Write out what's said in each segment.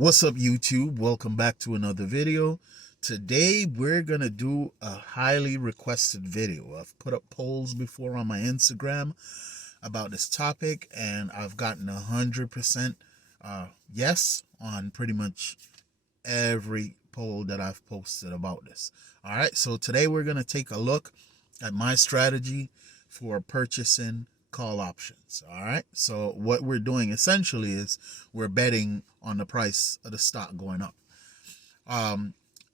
What's up, YouTube? Welcome back to another video. Today we're gonna do a highly requested video. I've put up polls before on my Instagram about this topic, and I've gotten 100% yes on pretty much every poll that I've posted about this. All right, so today we're gonna take a look at my strategy for purchasing call options. All right, so what we're doing essentially is we're betting on the price of the stock going up.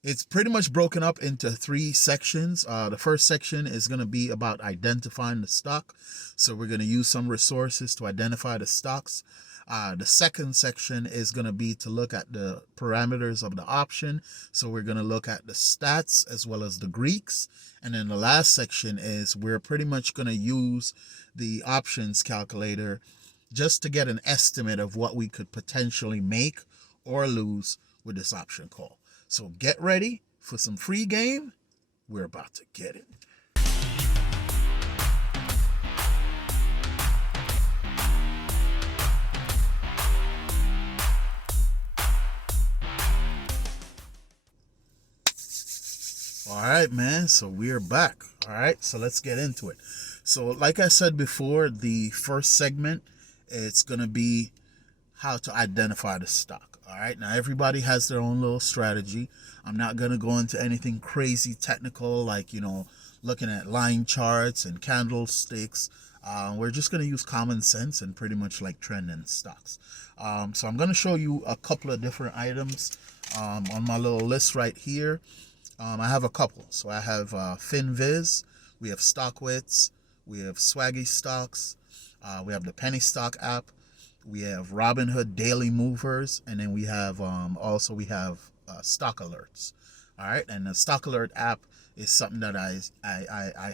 It's pretty much broken up into three sections. The first section is going to be about identifying the stock, so we're going to use some resources to identify the stocks. The second section is going to be to look at the parameters of the option, so we're going to look at the stats as well as the Greeks. And then the last section is we're pretty much going to use the options calculator just to get an estimate of what we could potentially make or lose with this option call. So get ready for some free game. We're about to get it. All right, man, so we're back. All right, so let's get into it. So like I said before, the first segment, it's going to be how to identify the stock. All right, now everybody has their own little strategy. I'm not going to go into anything crazy technical like, looking at line charts and candlesticks. We're just going to use common sense and pretty much like trending stocks. So I'm going to show you a couple of different items on my little list right here. I have a couple. So I have FinViz, we have StockWits, we have Swaggy Stocks, we have the Penny Stock app, we have Robinhood Daily Movers, and then we have also Stock Alerts. All right, and the Stock Alert app is something that I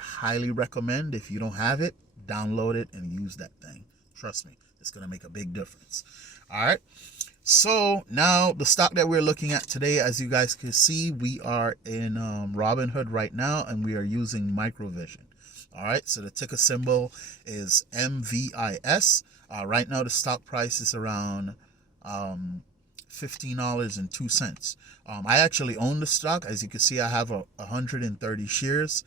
highly recommend. If you don't have it, download it and use that thing. Trust me, it's gonna make a big difference. All right. So now the stock that we're looking at today, as you guys can see, we are in Robinhood right now, and we are using Microvision. All right, so the ticker symbol is MVIS. Right now the stock price is around $15.02. I actually own the stock. As you can see, I have 130 shares.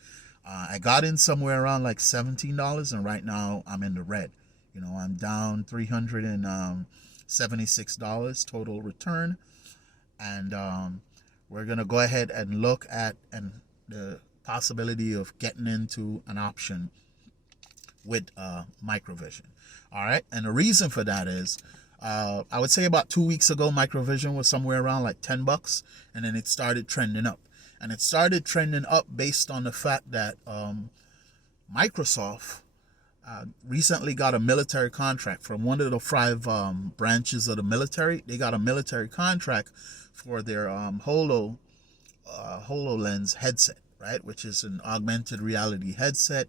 I got in somewhere around like $17, and right now I'm in the red. I'm down $376 total return, and we're gonna go ahead and look at the possibility of getting into an option with Microvision. All right, and the reason for that is I would say about 2 weeks ago Microvision was somewhere around like $10, and then it started trending up, and it started trending up based on the fact that Microsoft recently got a military contract from one of the five branches of the military. They got a military contract for their HoloLens headset, right? Which is an augmented reality headset.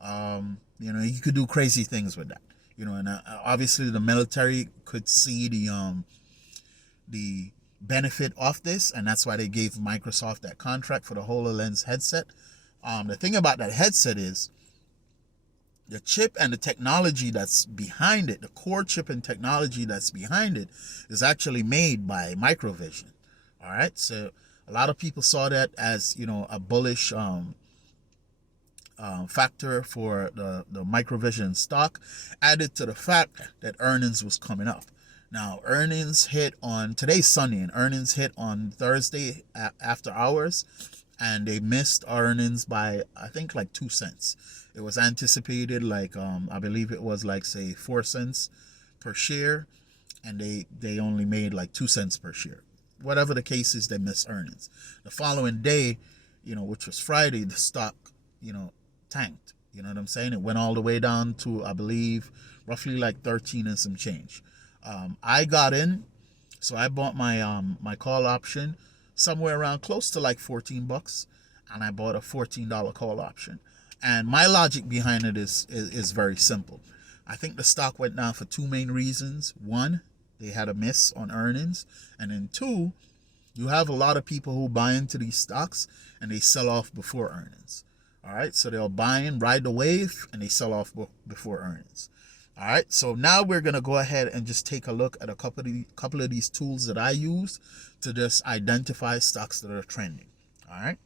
You could do crazy things with that. And obviously the military could see the benefit of this, and that's why they gave Microsoft that contract for the HoloLens headset. The thing about that headset is the chip and the technology that's behind it, the core chip and technology that's behind it, is actually made by Microvision. All right, so a lot of people saw that as a bullish factor for the Microvision stock, added to the fact that earnings was coming up. Now earnings hit on today's Sunday, and earnings hit on Thursday after hours, and they missed earnings by I think like 2 cents. It was anticipated like I believe it was like say 4 cents per share, and they only made like 2 cents per share. Whatever the case is, they missed earnings. The following day, which was Friday, the stock tanked. You know what I'm saying? It went all the way down to I believe roughly like 13 and some change. I got in, so I bought my call option somewhere around close to like $14, and I bought a $14 call option. And my logic behind it is very simple. I think the stock went down for two main reasons. One, they had a miss on earnings, and then two, you have a lot of people who buy into these stocks and they sell off before earnings. All right, so they'll buy in, ride the wave, and they sell off before earnings. All right, so now we're gonna go ahead and just take a look at a couple of these tools that I use to just identify stocks that are trending. All right,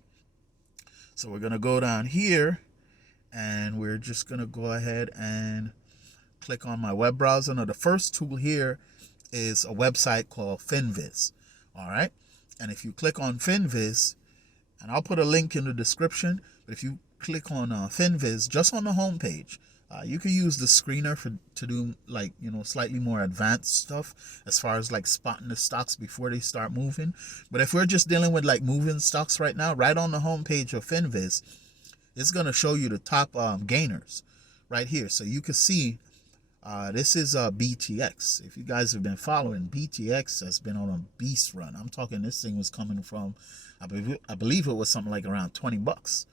so we're gonna go down here and we're just gonna go ahead and click on my web browser. Now the first tool here is a website called Finviz. All right, and if you click on Finviz, and I'll put a link in the description, but if you click on Finviz just on the home page, you can use the screener to do, like, slightly more advanced stuff as far as like spotting the stocks before they start moving. But if we're just dealing with like moving stocks right now, right on the home page of Finviz, it's going to show you the top gainers right here. So you can see this is BTX. If you guys have been following, BTX has been on a beast run. I'm talking, this thing was coming from, I believe it was something like around 20 bucks.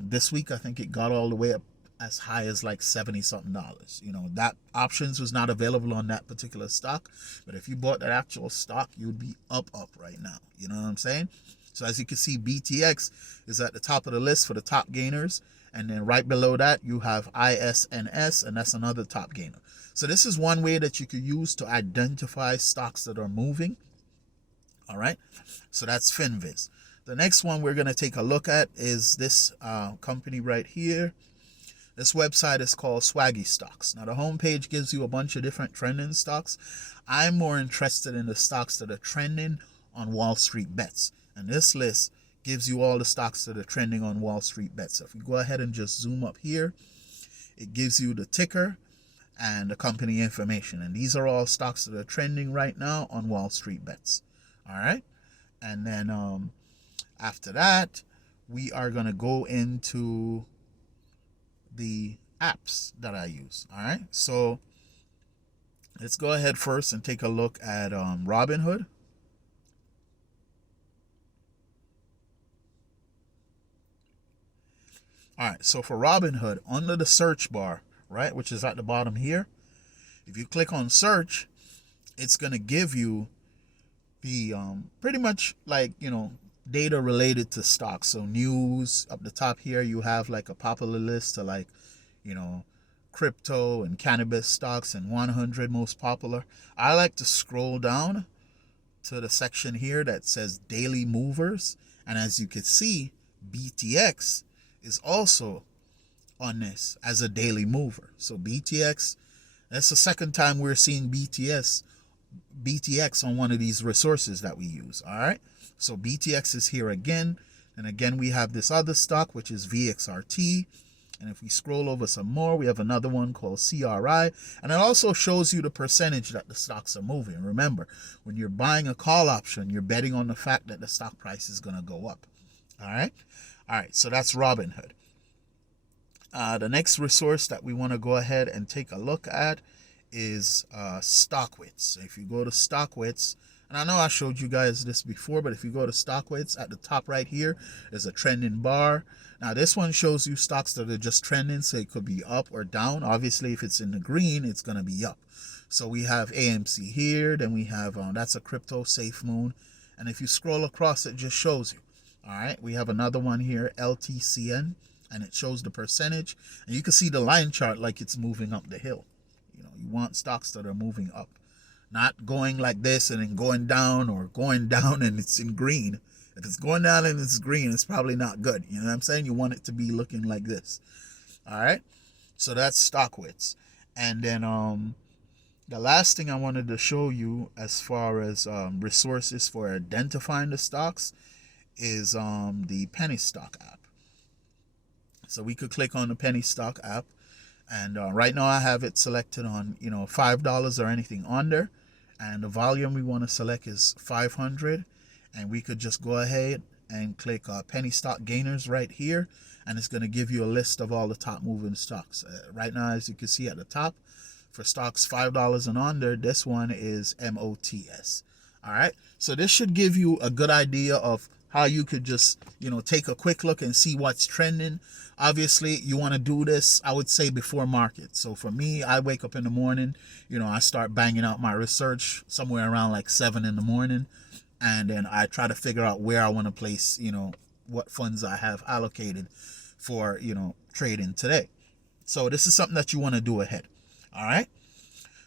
This week, I think it got all the way up as high as like 70 something dollars. That options was not available on that particular stock, but if you bought that actual stock, you'd be up right now. You know what I'm saying? So as you can see, BTX is at the top of the list for the top gainers. And then right below that, you have ISNS, and that's another top gainer. So this is one way that you could use to identify stocks that are moving. All right, so that's Finviz. The next one we're going to take a look at is this company right here. This website is called Swaggy Stocks. Now the homepage gives you a bunch of different trending stocks. I'm more interested in the stocks that are trending on Wall Street Bets. And this list gives you all the stocks that are trending on Wall Street Bets. So if you go ahead and just zoom up here, it gives you the ticker and the company information. And these are all stocks that are trending right now on Wall Street Bets. All right. And then after that, we are going to go into the apps that I use. All right. So let's go ahead first and take a look at Robinhood. All right, so for Robinhood, under the search bar, right, which is at the bottom here, if you click on search, it's going to give you the pretty much like, data related to stocks. So news up the top here, you have like a popular list of like, crypto and cannabis stocks and 100 most popular. I like to scroll down to the section here that says daily movers. And as you can see, BTX is also on this as a daily mover. So BTX, that's the second time we're seeing BTX on one of these resources that we use. All right, so BTX is here again, and again we have this other stock, which is VXRT. And if we scroll over some more, we have another one called CRI, and it also shows you the percentage that the stocks are moving. Remember, when you're buying a call option, you're betting on the fact that the stock price is going to go up. All right, so that's Robinhood. The next resource that we want to go ahead and take a look at is StockWits. So if you go to StockWits, and I know I showed you guys this before, but if you go to StockWits, at the top right here, there's a trending bar. Now this one shows you stocks that are just trending, so it could be up or down. Obviously, if it's in the green, it's going to be up. So we have AMC here, then we have, that's a crypto, SafeMoon. And if you scroll across, it just shows you. All right, we have another one here, LTCN, and it shows the percentage. And you can see the line chart like it's moving up the hill. You want stocks that are moving up, not going like this and then going down, or going down and it's in green. If it's going down and it's green, it's probably not good. You know what I'm saying? You want it to be looking like this. All right, so that's StockWits. And then the last thing I wanted to show you as far as resources for identifying the stocks is the penny stock app. So we could click on the penny stock app, and right now I have it selected on $5 or anything under, and the volume we want to select is 500, and we could just go ahead and click penny stock gainers right here, and it's going to give you a list of all the top moving stocks. Right now, as you can see at the top, for stocks $5 and under, this one is MOTS. All right, so this should give you a good idea of how you could just, take a quick look and see what's trending. Obviously, you want to do this, I would say, before market. So for me, I wake up in the morning, I start banging out my research somewhere around like 7 in the morning. And then I try to figure out where I want to place, what funds I have allocated for, trading today. So this is something that you want to do ahead. All right.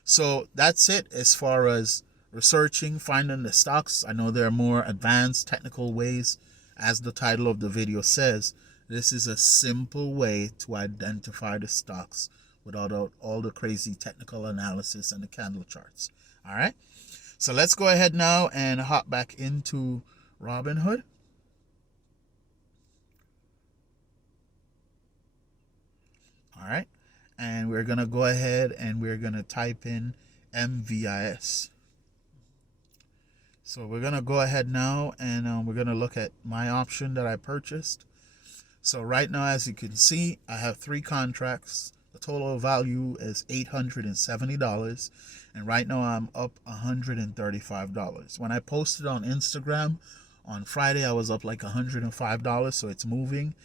So that's it as far as researching, finding the stocks. I know there are more advanced technical ways. As the title of the video says, this is a simple way to identify the stocks without all the crazy technical analysis and the candle charts. All right. So let's go ahead now and hop back into Robinhood. All right. And we're going to go ahead and we're going to type in MVIS. So we're going to go ahead now and we're going to look at my option that I purchased. So right now, as you can see, I have 3 contracts. The total value is $870. And right now I'm up $135. When I posted on Instagram on Friday, I was up like $105. So it's moving.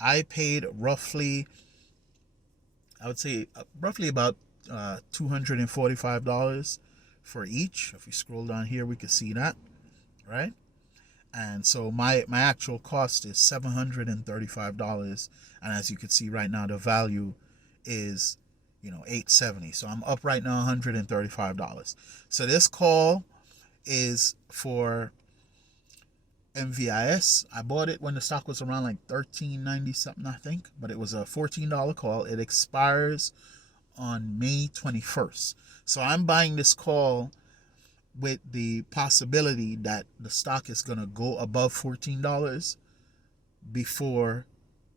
I paid roughly, I would say roughly about $245 for each. If we scroll down here, we can see that, right? And so my actual cost is $735. And as you can see right now, the value is, $870. So I'm up right now $135. So this call is for MVIS. I bought it when the stock was around like $13.90 something, I think, but it was a $14 call. It expires on May 21st. So I'm buying this call with the possibility that the stock is going to go above $14 before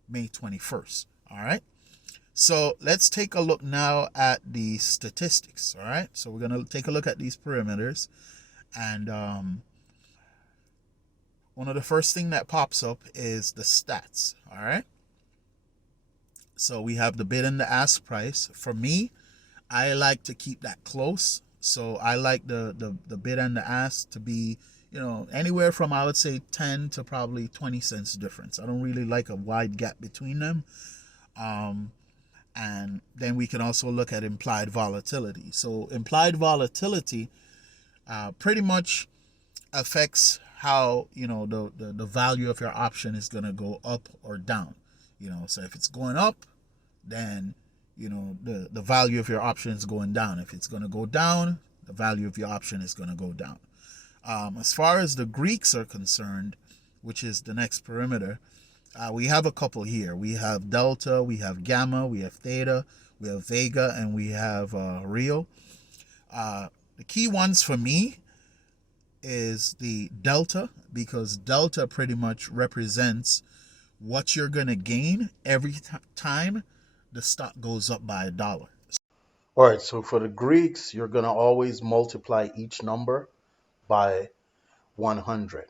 May 21st. All right. So let's take a look now at the statistics. All right. So we're going to take a look at these perimeters. And one of the first thing that pops up is the stats. All right. So we have the bid and the ask price. For me, I like to keep that close. So I like the bid and the ask to be, anywhere from, I would say, 10 to probably 20 cents difference. I don't really like a wide gap between them. And then we can also look at implied volatility. So implied volatility pretty much affects how, the value of your option is going to go up or down. So if it's going up, then the value of your option is going down. If it's going to go down, the value of your option is going to go down. As far as the Greeks are concerned, which is the next perimeter, we have a couple here. We have delta, we have gamma, we have theta, we have vega, and we have Rio. The key ones for me is the delta, because delta pretty much represents what you're going to gain every time the stock goes up by $1. All right, so for the Greeks, you're going to always multiply each number by 100.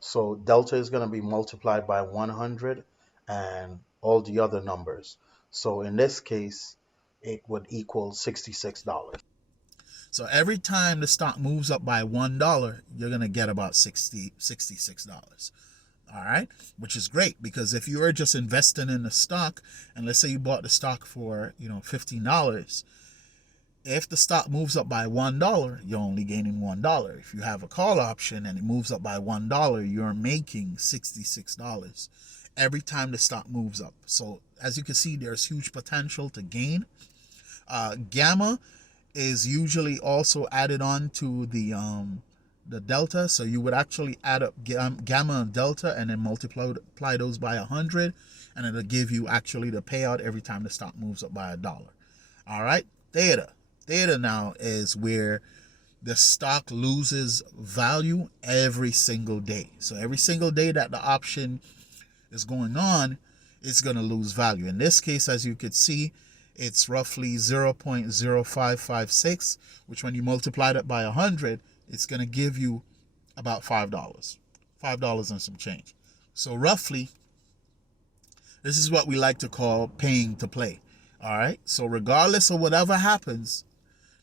So delta is going to be multiplied by 100 and all the other numbers. So in this case, it would equal $66. So every time the stock moves up by $1, you're going to get about $66. All right, which is great, because if you are just investing in the stock, and let's say you bought the stock for $15, if the stock moves up by $1, you're only gaining $1. If you have a call option and it moves up by $1, you're making $66 every time the stock moves up. So as you can see, there's huge potential to gain. Gamma is usually also added on to the delta. So you would actually add up gamma and delta and then multiply those by 100, and it'll give you actually the payout every time the stock moves up by $1. All right. Theta now is where the stock loses value every single day. So every single day that the option is going on, it's going to lose value. In this case, as you could see, it's roughly 0.0556, which when you multiply that by 100, it's going to give you about $5 and some change. So roughly, this is what we like to call paying to play. All right. So regardless of whatever happens,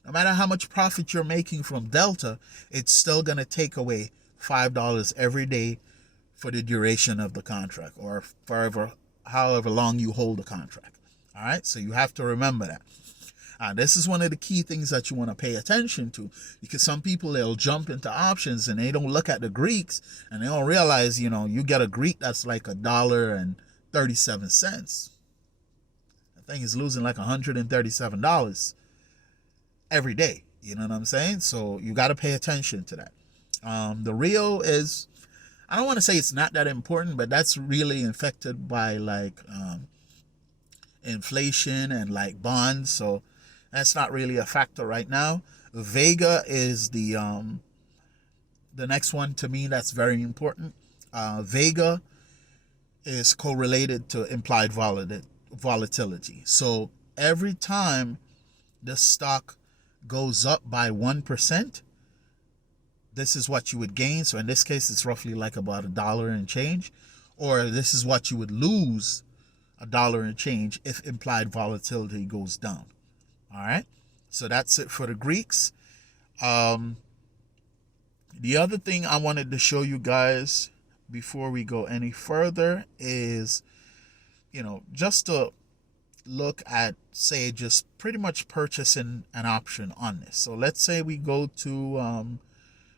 no matter how much profit you're making from delta, it's still going to take away $5 every day for the duration of the contract, or forever, however long you hold the contract. All right. So you have to remember that. This is one of the key things that you want to pay attention to, because some people, they'll jump into options and they don't look at the Greeks, and they don't realize, you get a Greek that's like $1.37. The thing is losing like $137. every day. You know what I'm saying? So you got to pay attention to that. The Rio is, I don't want to say it's not that important, but that's really affected by like inflation and like bonds. So that's not really a factor right now. Vega is the next one to me that's very important. Vega is correlated to implied volatility. So every time the stock goes up by 1%, this is what you would gain. So in this case, it's roughly like about $1 and change. Or this is what you would lose, $1 and change, if implied volatility goes down. All right. So that's it for the Greeks. The other thing I wanted to show you guys before we go any further is, just to look at, say, just pretty much purchasing an option on this. So let's say we go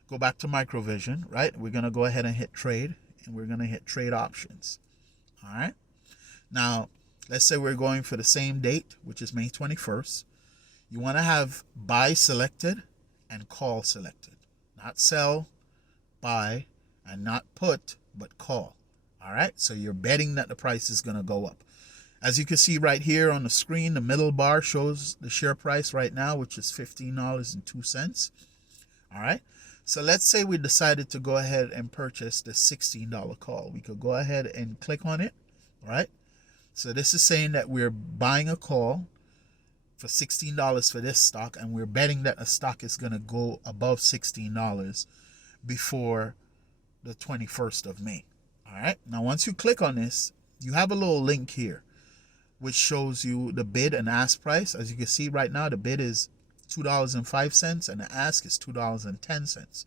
back to Microvision, right? We're going to go ahead and hit trade, and we're going to hit trade options. All right. Now, let's say we're going for the same date, which is May 21st. You want to have buy selected and call selected. Not sell, buy, and not put, but call. All right. So you're betting that the price is going to go up. As you can see right here on the screen, the middle bar shows the share price right now, which is $15.02. All right. So let's say we decided to go ahead and purchase the $16 call. We could go ahead and click on it. All right. So this is saying that we're buying a call for $16 for this stock, and we're betting that a stock is going to go above $16 before the 21st of May. All right. Now, once you click on this, you have a little link here, which shows you the bid and ask price. As you can see right now, the bid is $2.05 and the ask is $2.10.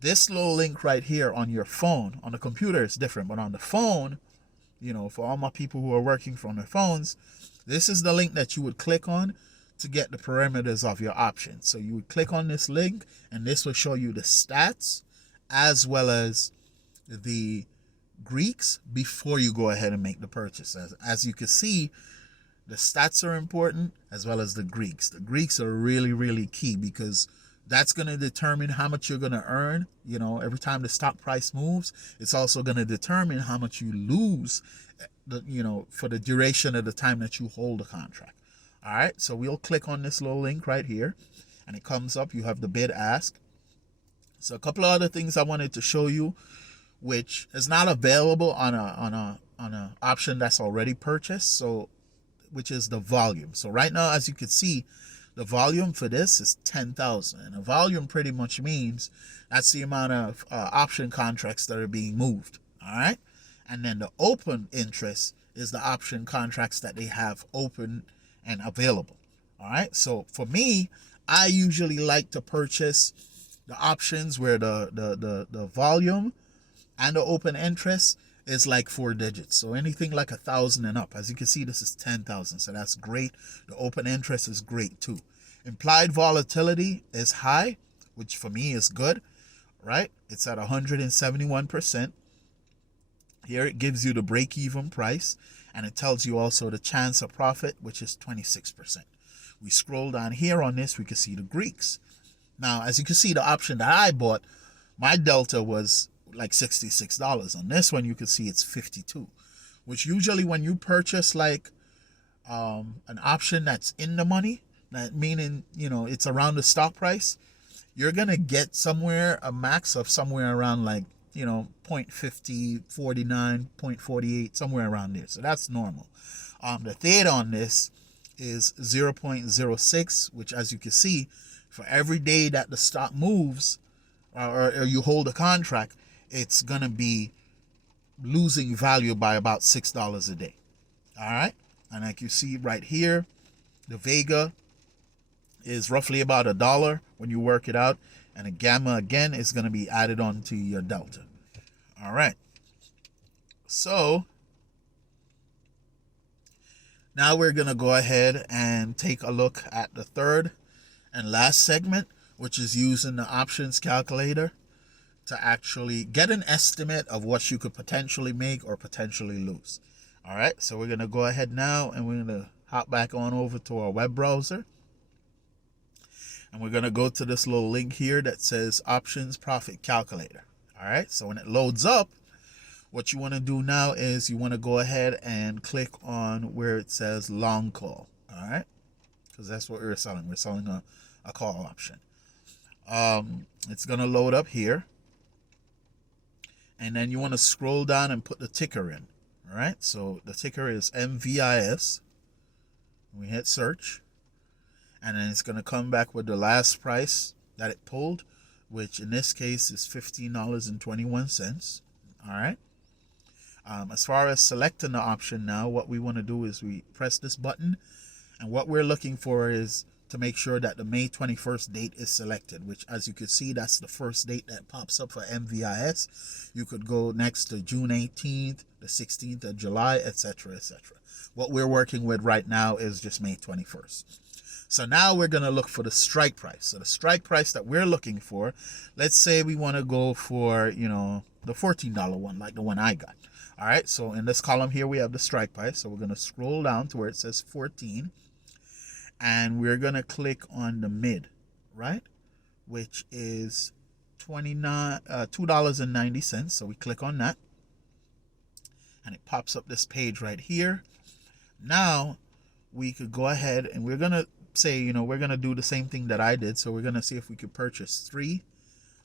This little link right here on your phone, on the computer is different, but on the phone, for all my people who are working from their phones, this is the link that you would click on to get the parameters of your option. So you would click on this link, and this will show you the stats as well as the Greeks before you go ahead and make the purchase. As you can see, the stats are important as well as the Greeks. The Greeks are really, really key because that's going to determine how much you're going to earn. Every time the stock price moves, it's also going to determine how much you lose, for the duration of the time that you hold a contract. All right. So we'll click on this little link right here, and it comes up. You have the bid ask. So a couple of other things I wanted to show you, which is not available on a option that's already purchased. So, which is the volume. So right now, as you can see, the volume for this is 10,000. And a volume pretty much means that's the amount of option contracts that are being moved. All right. And then the open interest is the option contracts that they have open and available. All right. So for me, I usually like to purchase the options where the volume and the open interest is like 4 digits. So anything like 1,000 and up. As you can see, this is 10,000. So that's great. The open interest is great too. Implied volatility is high, which for me is good, right? It's at 171%. Here it gives you the break-even price, and it tells you also the chance of profit, which is 26%. We scroll down here on this, we can see the Greeks. Now, as you can see, the option that I bought, my delta was like $66. On this one, you can see it's 52, which usually when you purchase like an option that's in the money, that meaning, it's around the stock price, you're going to get somewhere, a max of somewhere around like, 0.50, 49, 0.48, somewhere around there. So that's normal. The theta on this is 0.06, which as you can see, for every day that the stock moves or you hold a contract, it's going to be losing value by about $6 a day. All right. And like you see right here, the Vega is roughly about $1 when you work it out. And a gamma, again, is going to be added on to your delta. All right. So now we're going to go ahead and take a look at the third and last segment, which is using the options calculator to actually get an estimate of what you could potentially make or potentially lose. All right. So we're going to go ahead now and we're going to hop back on over to our web browser. And we're going to go to this little link here that says Options Profit Calculator. All right, so when it loads up, what you want to do now is you want to go ahead and click on where it says long call. All right, because that's what we're selling. We're selling a call option. It's going to load up here. And then you want to scroll down and put the ticker in. All right, so the ticker is MVIS. We hit search. And then it's going to come back with the last price that it pulled, which in this case is $15.21. All right. As far as selecting the option now, what we want to do is we press this button. And what we're looking for is to make sure that the May 21st date is selected, which, as you can see, that's the first date that pops up for MVIS. You could go next to June 18th, the 16th of July, etc., etc. What we're working with right now is just May 21st. So now we're going to look for the strike price. So the strike price that we're looking for, let's say we want to go for, the $14 one, like the one I got. All right, so in this column here, we have the strike price. So we're going to scroll down to where it says 14. And we're going to click on the mid, right, which is $2.90. So we click on that. And it pops up this page right here. Now we could go ahead and we're going to say, we're going to do the same thing that I did. So we're going to see if we could purchase 3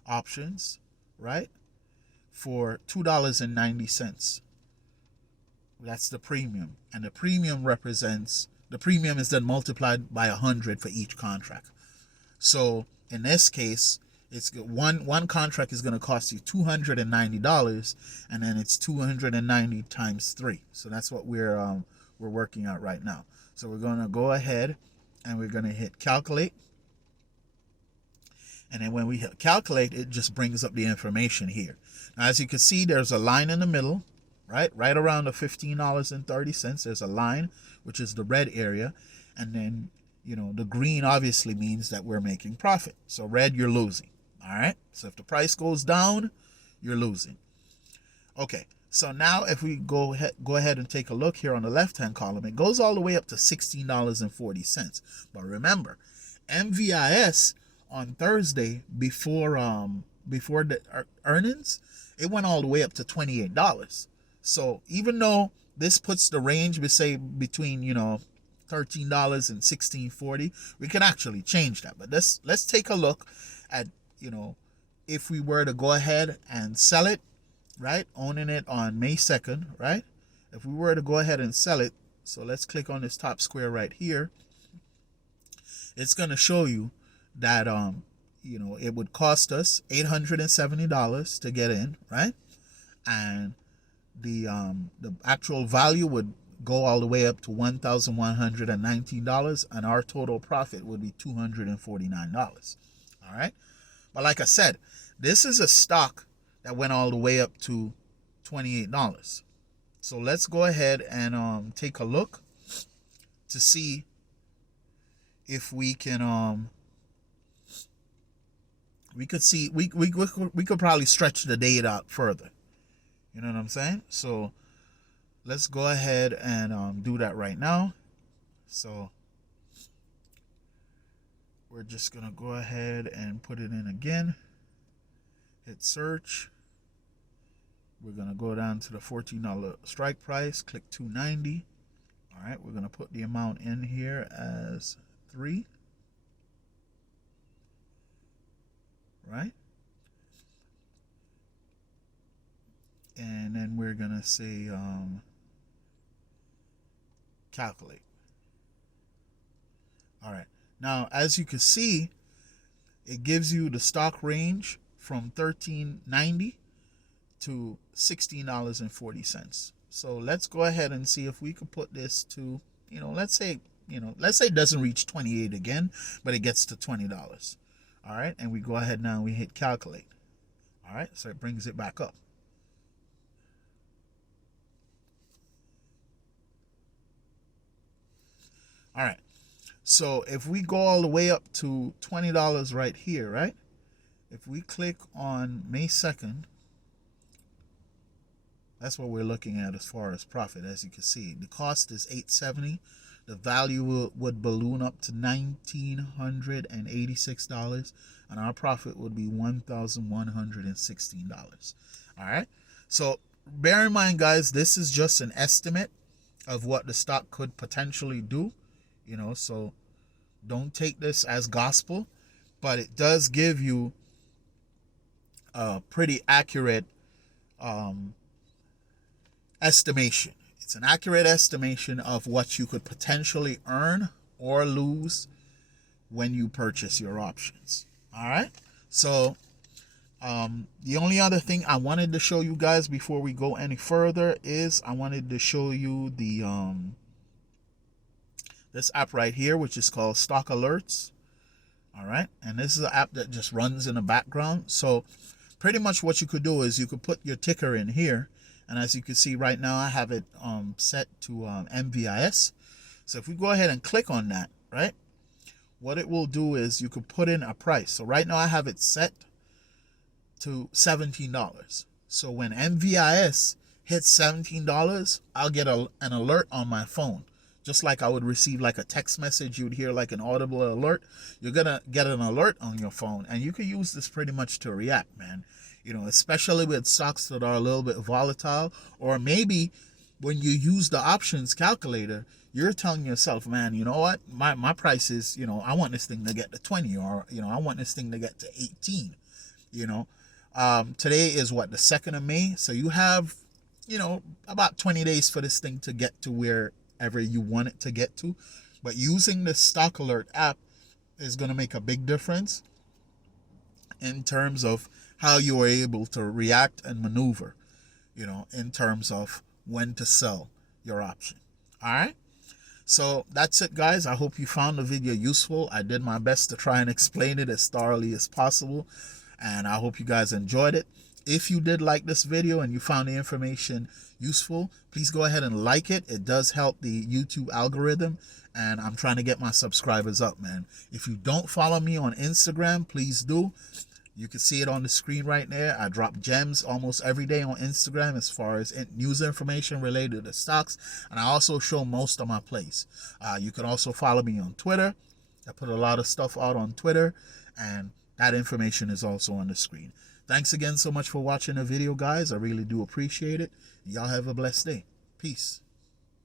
options, right, for $2.90. That's the premium. And the premium is then multiplied by 100 for each contract. So in this case, it's one contract is going to cost you $290, and then it's 290 times 3. So that's what we're working out right now. So we're going to go ahead and we're going to hit calculate. And then when we hit calculate, it just brings up the information here. Now, as you can see, there's a line in the middle, right around the $15.30. There's a line, which is the red area. And then, the green obviously means that we're making profit. So red, you're losing. All right. So if the price goes down, you're losing. Okay. So now if we go ahead and take a look here on the left-hand column, it goes all the way up to $16.40. But remember, MVIS on Thursday before the earnings, it went all the way up to $28. So even though this puts the range, we say between, $13 and $16.40, we can actually change that. But let's take a look at, if we were to go ahead and sell it, right, owning it on May 2nd, right? If we were to go ahead and sell it, so let's click on this top square right here. It's going to show you that, it would cost us $870 to get in, right? And the actual value would go all the way up to $1,119, and our total profit would be $249. All right. But like I said, this is a stock that went all the way up to $28. So let's go ahead and take a look to see if we can we could probably stretch the date out further. You know what I'm saying? So let's go ahead and do that right now. So we're just gonna go ahead and put it in again. Hit search. We're gonna go down to the $14 strike price. Click 290. All right, we're gonna put the amount in here as 3. Right. And then we're gonna say calculate. All right. Now, as you can see, it gives you the stock range from $13.90 to $16.40. So let's go ahead and see if we can put this to, let's say it doesn't reach 28 again, but it gets to $20. All right. And we go ahead now and we hit calculate. All right. So it brings it back up. All right. So if we go all the way up to $20 right here, right? If we click on May 2nd, that's what we're looking at as far as profit. As you can see, the cost is $870. the value would balloon up to $1,986, and our profit would be $1,116. All right. So bear in mind, guys, this is just an estimate of what the stock could potentially do. So don't take this as gospel, but it does give you a pretty accurate estimation. It's an accurate estimation of what you could potentially earn or lose when you purchase your options. All right. So the only other thing I wanted to show you guys before we go any further is I wanted to show you the this app right here, which is called Stock Alerts. All right. And this is an app that just runs in the background. So pretty much what you could do is you could put your ticker in here. And as you can see right now, I have it set to MVIS. So if we go ahead and click on that, right, what it will do is you could put in a price. So right now I have it set to $17. So when MVIS hits $17, I'll get an alert on my phone. Just like I would receive like a text message, you'd hear like an audible alert. You're going to get an alert on your phone. And you can use this pretty much to react, man. Especially with stocks that are a little bit volatile, or maybe when you use the options calculator, you're telling yourself, man, you know what, my price is, I want this thing to get to 20, or, I want this thing to get to 18, today is what, the 2nd of May. So you have, about 20 days for this thing to get to wherever you want it to get to. But using the Stock Alert app is going to make a big difference in terms of how you are able to react and maneuver, in terms of when to sell your option. All right. So that's it, guys. I hope you found the video useful. I did my best to try and explain it as thoroughly as possible, and I hope you guys enjoyed it. If you did like this video and you found the information useful, please go ahead and like it. It does help the YouTube algorithm, and I'm trying to get my subscribers up, man. If you don't follow me on Instagram, please do. You can see it on the screen right there. I drop gems almost every day on Instagram as far as news information related to stocks. And I also show most of my plays. You can also follow me on Twitter. I put a lot of stuff out on Twitter, and that information is also on the screen. Thanks again so much for watching the video, guys. I really do appreciate it. Y'all have a blessed day. Peace.